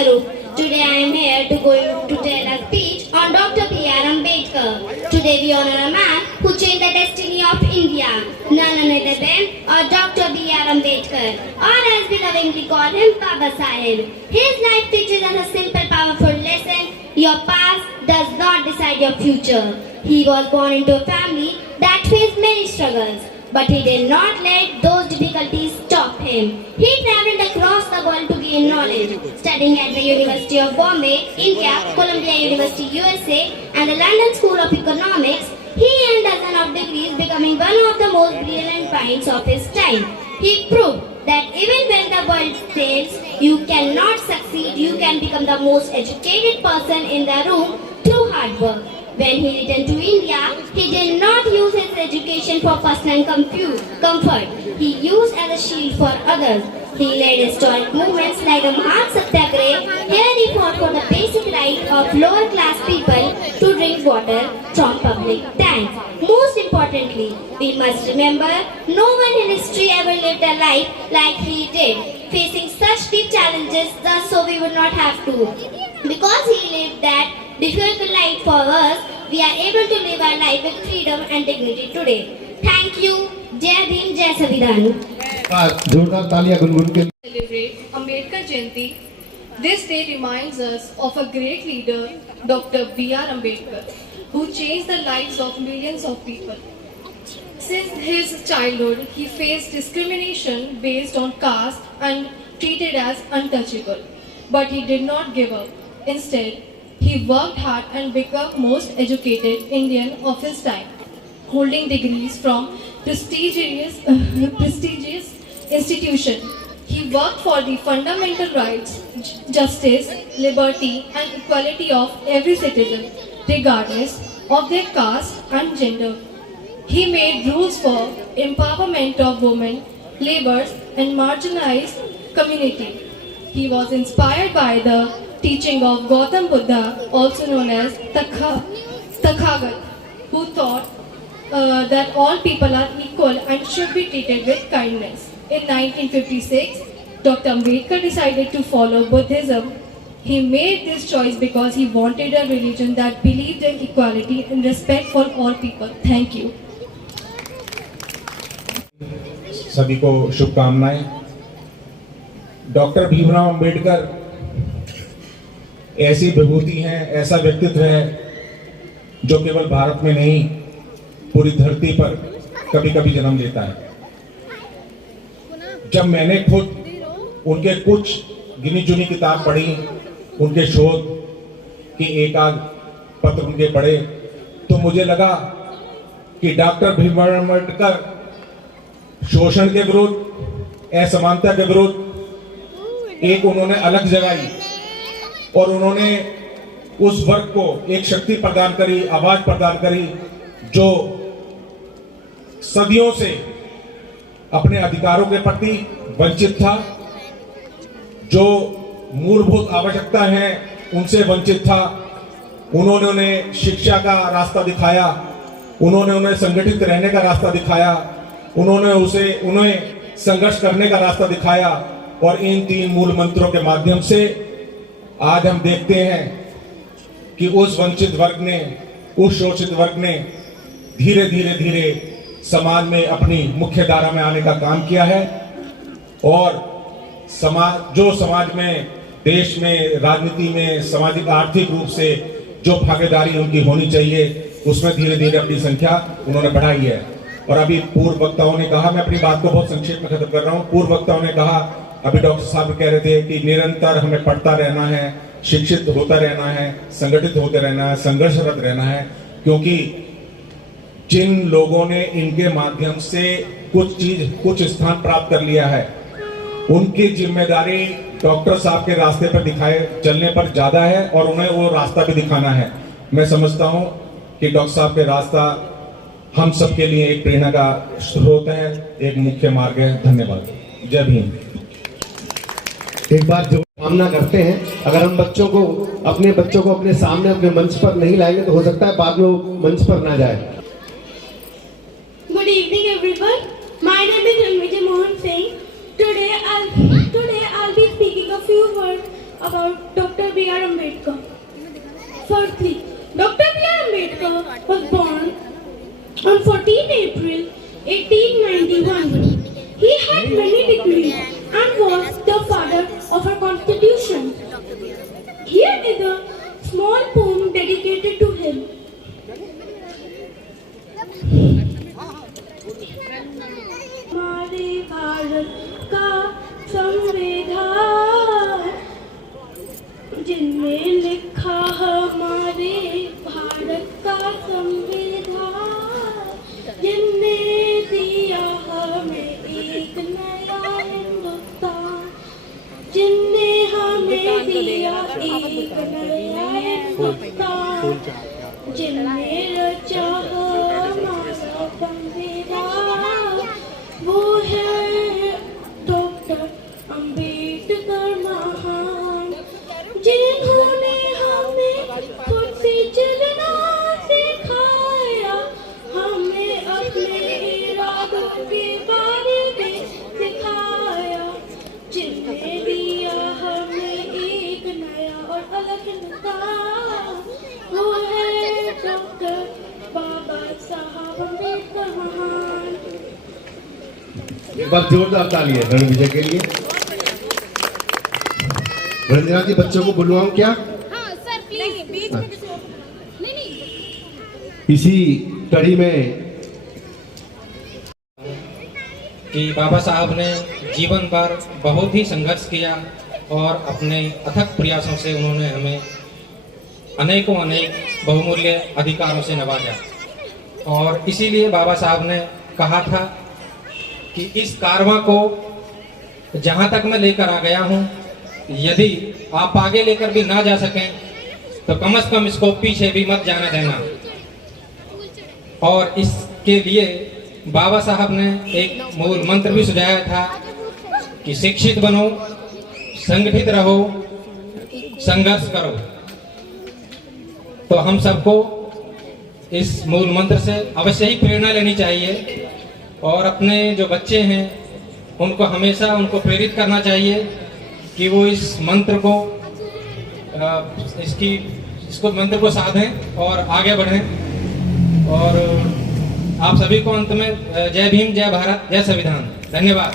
Swarup. Today I am here to tell a speech on Dr. B.R. Ambedkar. Today we honor a man who changed the destiny of India, none other than Dr. B.R. Ambedkar, or as we lovingly call him, Baba Sahib. His life teaches us a simple, powerful lesson: your past does not decide your future. He was born into a family that faced many struggles, but he did not let those difficulties stop him. He traveled across the world to gain knowledge, studying at the University of Bombay, India, Columbia University, USA, and the London School of Economics. He earned dozens of degrees, becoming one of the most brilliant minds of his time. He proved that even when the world says you cannot succeed, you can become the most educated person in the room through hard work. When he returned to India, he did not use his education for personal comfort. He used as a shield for others. He led historic movements like the Mahan Satyagraha. Here he fought for the basic right of lower class people to drink water from public tanks. Most importantly, we must remember no one in history ever lived a life like he did, facing such deep challenges, thus so we would not have to. Because he lived that difficult life for us, we are able to live our life with freedom and dignity today. Thank you. Jai Bhim, Jai Samvidhan. जोरदार तालियां गुनगुन के Celebrate Ambedkar Jayanti. This day reminds us of a great leader, Dr. B.R. Ambedkar, who changed the lives of millions of people. Since his childhood, he faced discrimination based on caste and treated as untouchable. But he did not give up. Instead, he worked hard and became most educated Indian of his time, holding degrees from prestigious institutions. He worked for the fundamental rights, justice, liberty, and equality of every citizen, regardless of their caste and gender. He made rules for empowerment of women, laborers, and marginalized community. He was inspired by the teaching of Gautam Buddha, also known as Tathagat, who taught that all people are equal and should be treated with kindness. In 1956, Dr. Ambedkar decided to follow Buddhism. He made this choice because he wanted a religion that believed in equality and respect for all people. Thank you. सभी को शुभकामनाएं। Doctor Bhimrao Ambedkar ऐसी विभूति हैं, ऐसा व्यक्तित्व है जो केवल भारत में नहीं पूरी धरती पर कभी कभी जन्म लेता है। जब मैंने खुद उनके कुछ गिनी चुनी किताब पढ़ी, उनके शोध की एक आध पत्र उनके पढ़े, तो मुझे लगा कि डॉक्टर भीमराव अंबेडकर शोषण के विरुद्ध, असमानता के विरुद्ध एक उन्होंने अलग जगाई और उन्होंने उस वर्ग को एक शक्ति प्रदान करी, आवाज प्रदान करी जो सदियों से अपने अधिकारों के प्रति वंचित था, जो मूलभूत आवश्यकता है उनसे वंचित था। उन्होंने उन्हें शिक्षा का रास्ता दिखाया, उन्होंने उन्हें संगठित रहने का रास्ता दिखाया, उन्होंने उन्हें संघर्ष करने का रास्ता दिखाया। और इन तीन मूल मंत्रों के माध्यम से आज हम देखते हैं कि उस वंचित वर्ग ने, उस शोषित वर्ग ने धीरे धीरे समाज में अपनी मुख्य धारा में आने का काम किया है। और समाज में, देश में, राजनीति में, सामाजिक आर्थिक रूप से जो भागीदारी उनकी होनी चाहिए, उसमें धीरे धीरे अपनी संख्या उन्होंने बढ़ाई है। और अभी पूर्व वक्ताओं ने कहा, मैं अपनी बात को बहुत संक्षेप में खत्म कर रहा हूँ। पूर्व वक्ताओं ने कहा, अभी डॉक्टर साहब कह रहे थे कि निरंतर हमें पढ़ता रहना है, शिक्षित होता रहना है, संगठित होते रहना है, संघर्षरत रहना है, क्योंकि जिन लोगों ने इनके माध्यम से कुछ स्थान प्राप्त कर लिया है, उनकी जिम्मेदारी डॉक्टर साहब के रास्ते पर चलने पर ज्यादा है और उन्हें वो रास्ता भी दिखाना है। मैं समझता हूं कि डॉक्टर साहब के रास्ता हम सबके लिए एक प्रेरणा का स्रोत है, एक मुख्य मार्ग है। धन्यवाद। जय भीम। एक बार जो कामना करते हैं, अगर हम अपने बच्चों को अपने सामने, अपने मंच पर नहीं लाएंगे तो हो सकता है बाद में वो मंच पर ना जाए। Good evening, everyone. My name is Ranvijay Mohan Singh. Today I'll be speaking a few words about Dr. B.R. Ambedkar. Firstly, Dr. B.R. Ambedkar was born on 14 April 1891. He had many degrees and was the father of our constitution. Here is a small poem dedicated to him. हमारे भारत का संविधान जिनमें लिखा हमारे भारत का संविधान जिनने दिया हमें एक नया हिंदुस्तान जिनने हमें दिया एक नया हिंदुस्तान जिनने रचा हमारा संविधान वो है डॉक्टर अंबेडकर महान जिन्होंने हमें खुद से चलना सिखाया हमें अपने इरादों के बारे में सिखाया जिनने दिया हमें एक नया और अलग हिंदुस्तान वो है डॉक्टर बाबा साहब अम्बेडकर महान। एक बार जोरदार ताली है रणविजय के लिए। रंजना जी बच्चों को बुलवाऊं क्या? हाँ सर प्लीज। इसी कड़ी में कि बाबा साहब ने जीवन भर बहुत ही संघर्ष किया और अपने अथक प्रयासों से उन्होंने हमें अनेकों अनेक बहुमूल्य अधिकारों से नवाजा और इसीलिए बाबा साहब ने कहा था कि इस कारवां को जहां तक मैं लेकर आ गया हूं यदि आप आगे लेकर भी ना जा सकें तो कम से कम इसको पीछे भी मत जाने देना। और इसके लिए बाबा साहब ने एक मूल मंत्र भी सुझाया था कि शिक्षित बनो, संगठित रहो, संघर्ष करो। तो हम सबको इस मूल मंत्र से अवश्य ही प्रेरणा लेनी चाहिए और अपने जो बच्चे हैं उनको हमेशा उनको प्रेरित करना चाहिए कि वो इस मंत्र को इसको मंत्र को साधें और आगे बढ़ें। और आप सभी को अंत में जय भीम, जय भारत, जय संविधान। धन्यवाद।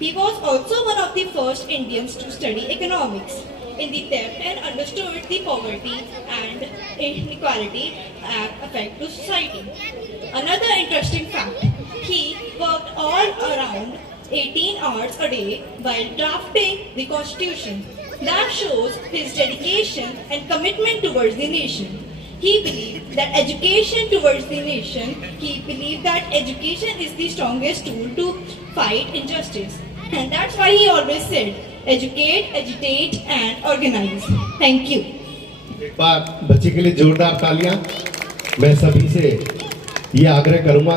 He was also one of the first Indians to study economics in the depth and understood the poverty and inequality that affect to society. Another interesting fact, he worked all around 18 hours a day while drafting the constitution. That shows his dedication and commitment towards the nation. He believed that education towards the nation, he believed that education is the strongest tool to fight injustice. And that's why he always said, educate, agitate and organize. Thank you. एक बार बच्चे के लिए जोरदार तालियां। मैं सभी से ये आग्रह करूंगा